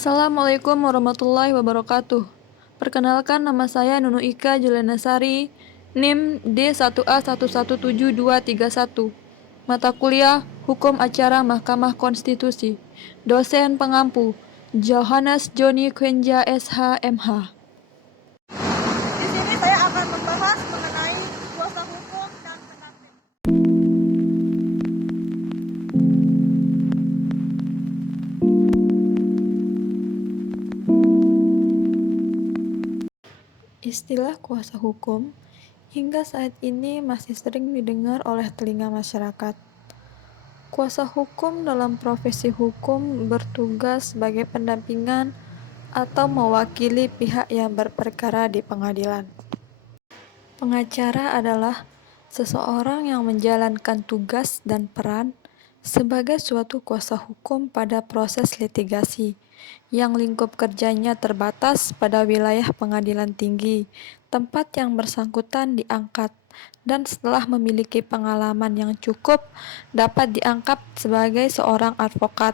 Assalamualaikum warahmatullahi wabarakatuh. Perkenalkan, nama saya Nunu Ika Julianasari, NIM D1A1172231. Mata kuliah Hukum Acara Mahkamah Konstitusi. Dosen pengampu Johannes Joni Quenja SH MH. Di sini saya akan membahas mengenai kuasa hukum dan pendamping. Istilah kuasa hukum hingga saat ini masih sering didengar oleh telinga masyarakat. Kuasa hukum dalam profesi hukum bertugas sebagai pendampingan atau mewakili pihak yang berperkara di pengadilan. Pengacara adalah seseorang yang menjalankan tugas dan peran sebagai suatu kuasa hukum pada proses litigasi, yang lingkup kerjanya terbatas pada wilayah pengadilan tinggi, tempat yang bersangkutan diangkat, dan setelah memiliki pengalaman yang cukup, dapat dianggap sebagai seorang advokat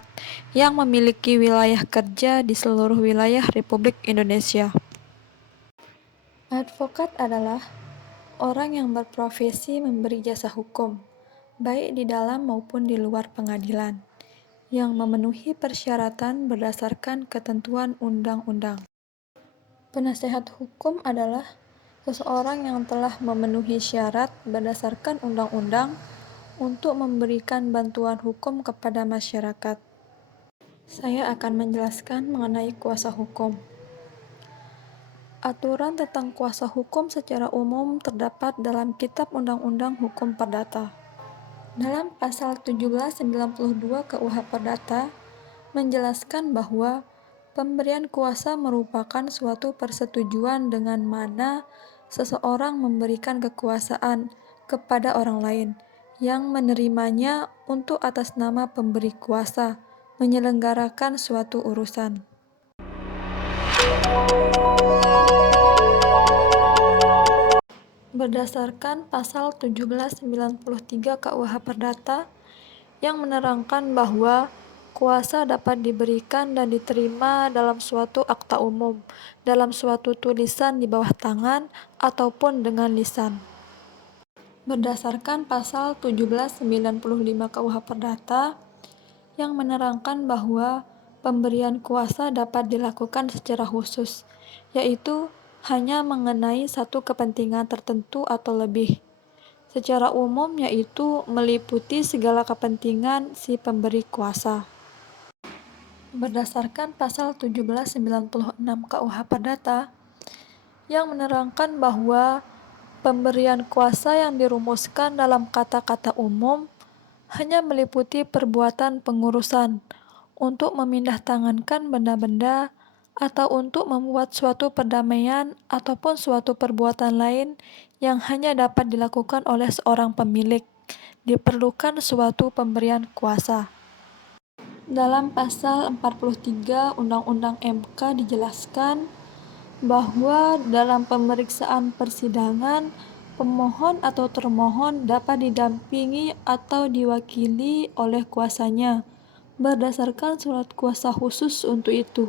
yang memiliki wilayah kerja di seluruh wilayah Republik Indonesia. Advokat adalah orang yang berprofesi memberi jasa hukum, baik di dalam maupun di luar pengadilan, yang memenuhi persyaratan berdasarkan ketentuan undang-undang. Penasehat hukum adalah seseorang yang telah memenuhi syarat berdasarkan undang-undang untuk memberikan bantuan hukum kepada masyarakat. Saya akan menjelaskan mengenai kuasa hukum. Aturan tentang kuasa hukum secara umum terdapat dalam Kitab Undang-Undang Hukum Perdata. Dalam pasal 1792 KUH Perdata menjelaskan bahwa pemberian kuasa merupakan suatu persetujuan dengan mana seseorang memberikan kekuasaan kepada orang lain yang menerimanya untuk atas nama pemberi kuasa menyelenggarakan suatu urusan. Berdasarkan pasal 1793 KUH Perdata yang menerangkan bahwa kuasa dapat diberikan dan diterima dalam suatu akta umum, dalam suatu tulisan di bawah tangan, ataupun dengan lisan. Berdasarkan pasal 1795 KUH Perdata yang menerangkan bahwa pemberian kuasa dapat dilakukan secara khusus, yaitu hanya mengenai satu kepentingan tertentu atau lebih. Secara umum, yaitu meliputi segala kepentingan si pemberi kuasa. Berdasarkan pasal 1796 KUH Perdata yang menerangkan bahwa pemberian kuasa yang dirumuskan dalam kata-kata umum hanya meliputi perbuatan pengurusan untuk memindahtangankan benda-benda atau untuk membuat suatu perdamaian ataupun suatu perbuatan lain yang hanya dapat dilakukan oleh seorang pemilik, diperlukan suatu pemberian kuasa. Dalam pasal 43 Undang-Undang MK dijelaskan bahwa dalam pemeriksaan persidangan, pemohon atau termohon dapat didampingi atau diwakili oleh kuasanya berdasarkan surat kuasa khusus untuk itu.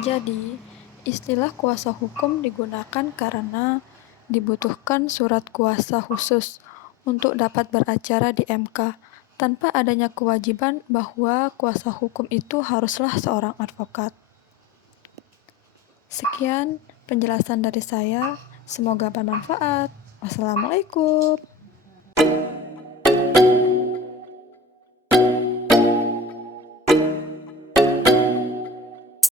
Jadi, istilah kuasa hukum digunakan karena dibutuhkan surat kuasa khusus untuk dapat beracara di MK, tanpa adanya kewajiban bahwa kuasa hukum itu haruslah seorang advokat. Sekian penjelasan dari saya, semoga bermanfaat. Wassalamualaikum.